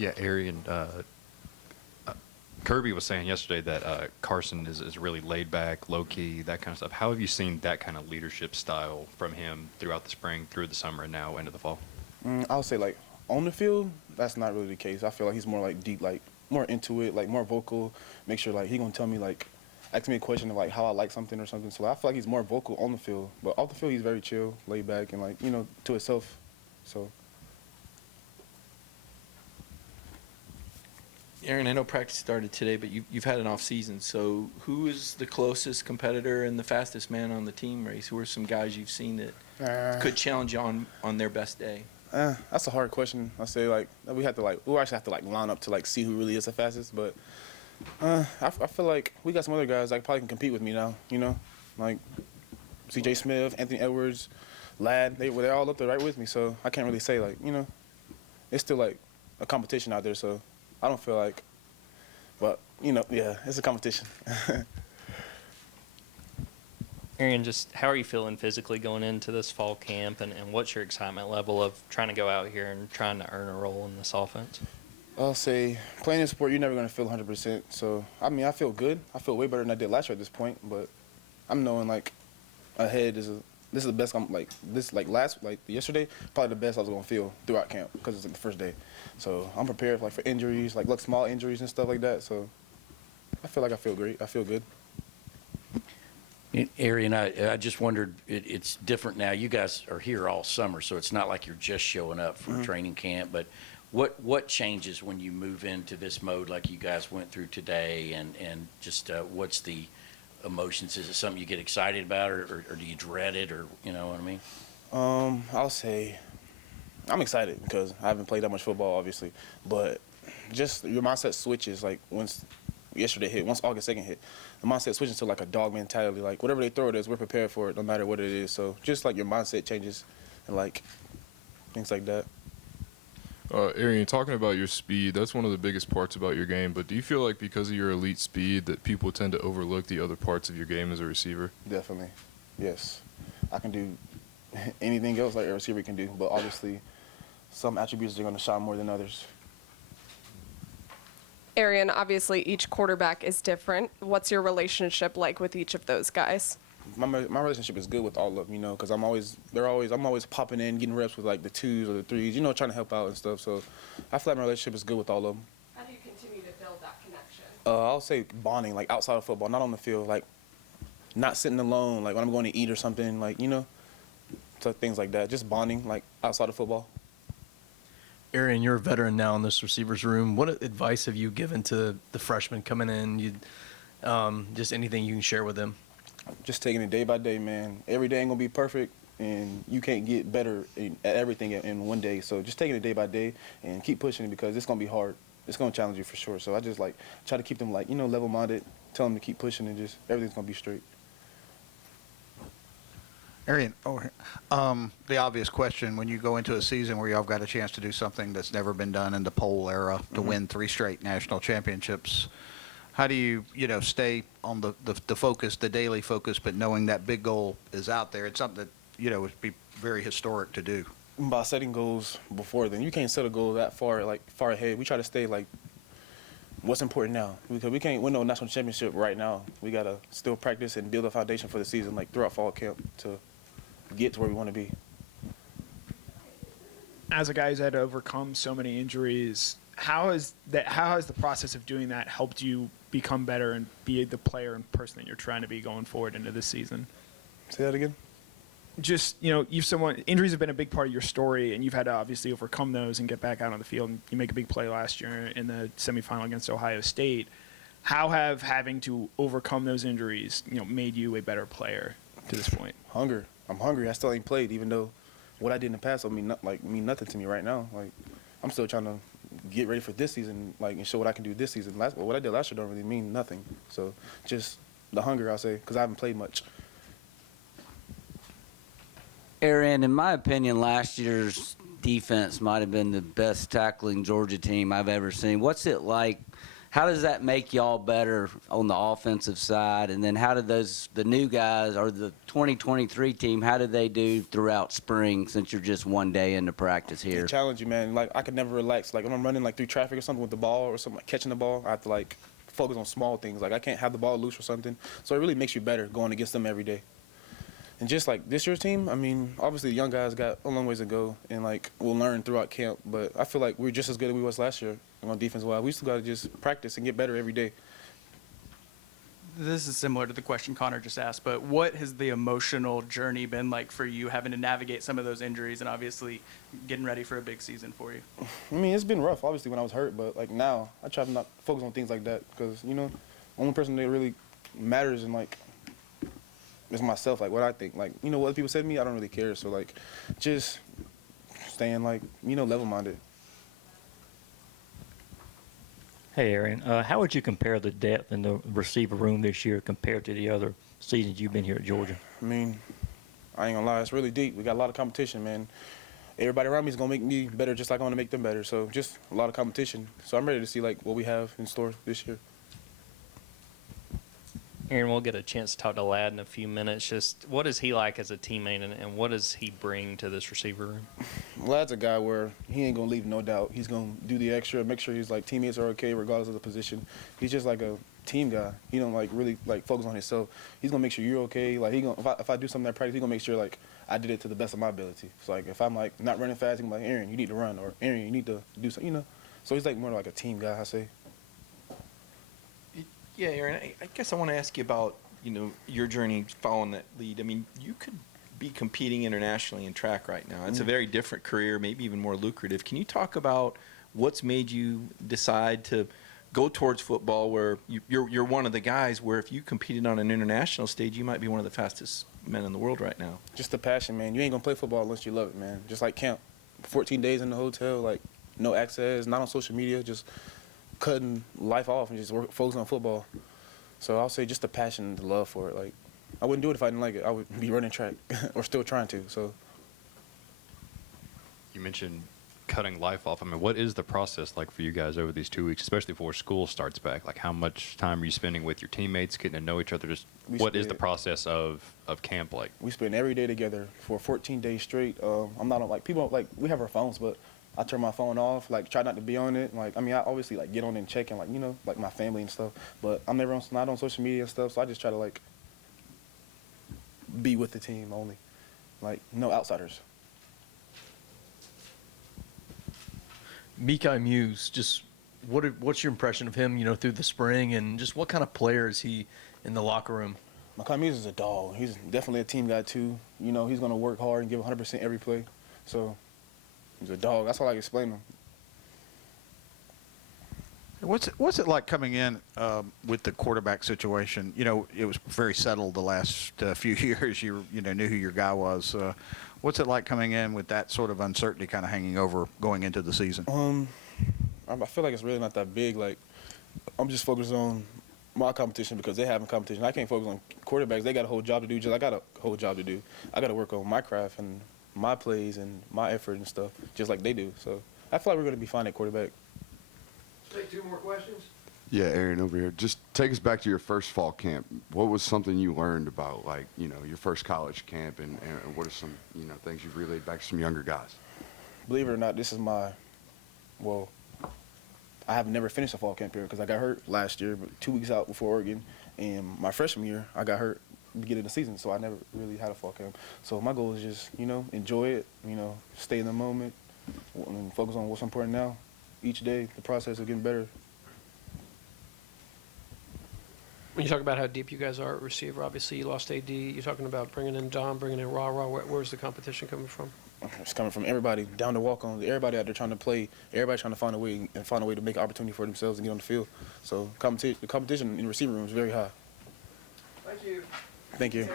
Yeah, Arian, Kirby was saying yesterday that Carson is really laid back, low key, that kind of stuff. How have you seen that kind of leadership style from him throughout the spring, through the summer, and now into the fall? I would say like on the field, that's not really the case. I feel like he's more like deep, like more into it, like more vocal. Make sure like he gonna tell me like, ask me a question of like how I like something or something. So I feel like he's more vocal on the field, but off the field he's very chill, laid back, and like to himself. So. Aaron, I know practice started today, but you've had an off season. So who is the closest competitor and the fastest man on the team race? Who are some guys you've seen that could challenge you on their best day? That's a hard question. I say like we actually have to like line up to like see who really is the fastest. But I feel like we got some other guys that probably can compete with me now. Like C.J. Smith, Anthony Edwards, Ladd. They're all up there right with me. So I can't really say like it's still like a competition out there. So I don't feel like, but yeah, it's a competition. Arian, just how are you feeling physically going into this fall camp, and what's your excitement level of trying to go out here and trying to earn a role in this offense? I'll say playing in sport, you're never going to feel 100%. So, I mean, I feel good. I feel way better than I did last year at this point, but I'm knowing, like, ahead this is the best. Yesterday, probably the best I was going to feel throughout camp because it's like the first day. So I'm prepared for injuries, like small injuries and stuff like that. So I feel like I feel great. I feel good. Arian, I just wondered, it's different now. You guys are here all summer, so it's not like you're just showing up for training camp. But what changes when you move into this mode like you guys went through today, and just what's the emotions? Is it something you get excited about, or do you dread it, or you know what I mean? I'll say I'm excited because I haven't played that much football, obviously. But just your mindset switches, like once yesterday hit, once August 2nd hit, the mindset switches to like a dog mentality. Like whatever they throw at us, we're prepared for it no matter what it is. So just like your mindset changes and like things like that. Arian, talking about your speed, that's one of the biggest parts about your game. But do you feel like because of your elite speed that people tend to overlook the other parts of your game as a receiver? Definitely, yes. I can do anything else like a receiver can do, but obviously some attributes are going to shine more than others. Arian, obviously each quarterback is different. What's your relationship like with each of those guys? My relationship is good with all of them, because I'm always popping in, getting reps with like the 2s or the 3s, trying to help out and stuff. So I feel like my relationship is good with all of them. How do you continue to build that connection? I'll say bonding, like outside of football, not on the field, like not sitting alone, like when I'm going to eat or something, like so things like that. Just bonding, like outside of football. Arian, you're a veteran now in this receivers room. What advice have you given to the freshmen coming in? Just anything you can share with them? Just taking it day by day, man. Every day ain't gonna be perfect, and you can't get better at everything in one day. So just taking it day by day and keep pushing it because it's gonna be hard. It's gonna challenge you for sure. So I just like try to keep them like level-minded, tell them to keep pushing, and just everything's gonna be straight. Arian, the obvious question, when you go into a season where y'all got a chance to do something that's never been done in the poll era, to win 3 straight national championships, how do you, stay on the focus, the daily focus, but knowing that big goal is out there? It's something that, would be very historic to do. By setting goals before then, you can't set a goal that far ahead. We try to stay like what's important now, because we can't win no national championship right now. We gotta still practice and build a foundation for the season, like throughout fall camp, to get to where we want to be. As a guy who's had to overcome so many injuries, how has the process of doing that helped you become better and be the player and person that you're trying to be going forward into this season? Say that again. Just, injuries have been a big part of your story, and you've had to obviously overcome those and get back out on the field. And you make a big play last year in the semifinal against Ohio State. How have having to overcome those injuries, made you a better player to this point? Hunger. I'm hungry. I still ain't played, even though what I did in the past will mean nothing to me right now. Like, I'm still trying to get ready for this season, and show what I can do this season. What I did last year don't really mean nothing. So just the hunger, I'll say, because I haven't played much. Arian, in my opinion, last year's defense might have been the best tackling Georgia team I've ever seen. What's it like how does that make y'all better on the offensive side? And then how did the new guys or the 2023 team, how did they do throughout spring since you're just one day into practice here? They challenge you, man. Like, I could never relax. Like, when I'm running, like, through traffic or something with the ball or something, like catching the ball, I have to, like, focus on small things. Like, I can't have the ball loose or something. So it really makes you better going against them every day. And just like this year's team, I mean, obviously the young guys got a long ways to go, and like we'll learn throughout camp. But I feel like we're just as good as we was last year on defense. Well, we still got to just practice and get better every day. This is similar to the question Connor just asked, but what has the emotional journey been like for you, having to navigate some of those injuries and obviously getting ready for a big season for you? I mean, it's been rough, obviously, when I was hurt, but like now I try to not focus on things like that because, you know, the only person that really matters and like is myself, like what I think. Like, you know, what other people say to me, I don't really care. So like just staying like, you know, level-minded. Hey, Arian, how would you compare the depth in the receiver room this year compared to the other seasons you've been here at Georgia? I mean, I ain't gonna lie, it's really deep. We got a lot of competition, man. Everybody around me is gonna make me better just like I wanna make them better. So just a lot of competition. So I'm ready to see like what we have in store this year. Aaron, we'll get a chance to talk to Ladd in a few minutes. Just what is he like as a teammate, and what does he bring to this receiver room? Ladd's a guy where he ain't gonna leave no doubt. He's gonna do the extra, make sure his like teammates are okay regardless of the position. He's just like a team guy. He don't like really like focus on himself. He's gonna make sure you're okay. Like he gonna if I do something at practice, he's gonna make sure like I did it to the best of my ability. So like if I'm like not running fast, he's gonna be like, Aaron, you need to run, or Aaron, you need to do something, you know. So he's like more like a team guy, I say. Yeah, Aaron, I guess I want to ask you about, you know, your journey following that lead. I mean, you could be competing internationally in track right now. It's a very different career, maybe even more lucrative. Can you talk about what's made you decide to go towards football, where you're one of the guys where if you competed on an international stage, you might be one of the fastest men in the world right now? Just the passion, man. You ain't gonna play football unless you love it, man. Just like camp, 14 days in the hotel, like no access, not on social media, just cutting life off and just focus on football. So I'll say just the passion and the love for it. Like, I wouldn't do it if I didn't like it. I would be running track or still trying to. So You mentioned cutting life off. I mean, what is the process like for you guys over these 2 weeks, especially before school starts back? Like, how much time are you spending with your teammates, getting to know each other? Just what is the process of camp like? We spend every day together for 14 days straight. I'm not on, like, people, like, we have our phones, but I turn my phone off, like, try not to be on it. Like, I mean, I obviously, like, get on and check and, like, you know, like, my family and stuff. But I'm never not on social media and stuff, so I just try to, like, be with the team only. Like, no outsiders. Mekhi Muse, just what's your impression of him, you know, through the spring, and just what kind of player is he in the locker room? Mekhi Muse is a dog. He's definitely a team guy, too. You know, he's going to work hard and give 100% every play. So he's a dog. That's all I can explain him. What's it like coming in with the quarterback situation? You know, it was very settled the last few years. You know, knew who your guy was. What's it like coming in with that sort of uncertainty kind of hanging over going into the season? I feel like it's really not that big. Like, I'm just focused on my competition because they have a competition. I can't focus on quarterbacks. They got a whole job to do. Just I got a whole job to do. I got to work on my craft and my plays and my effort and stuff, just like they do. So I feel like we're going to be fine at quarterback. Take 2 more questions. Yeah, Aaron, over here. Just take us back to your first fall camp. What was something you learned about, like, you know, your first college camp, and what are some, you know, things you've relayed back to some younger guys? Believe it or not, this is well, I have never finished a fall camp here because I got hurt last year, but 2 weeks out before Oregon. And my freshman year, I got hurt beginning of the season, so I never really had a fall camp. So my goal is just, you know, enjoy it, you know, stay in the moment, and focus on what's important now. Each day, the process of getting better. When you talk about how deep you guys are at receiver, obviously you lost AD. You're talking about bringing in Dom, bringing in Ra. Where's the competition coming from? It's coming from everybody, down to walk-ons. Everybody out there trying to play. Everybody trying to find a way to make an opportunity for themselves and get on the field. So the competition in the receiver room is very high. Thank you. Thank you.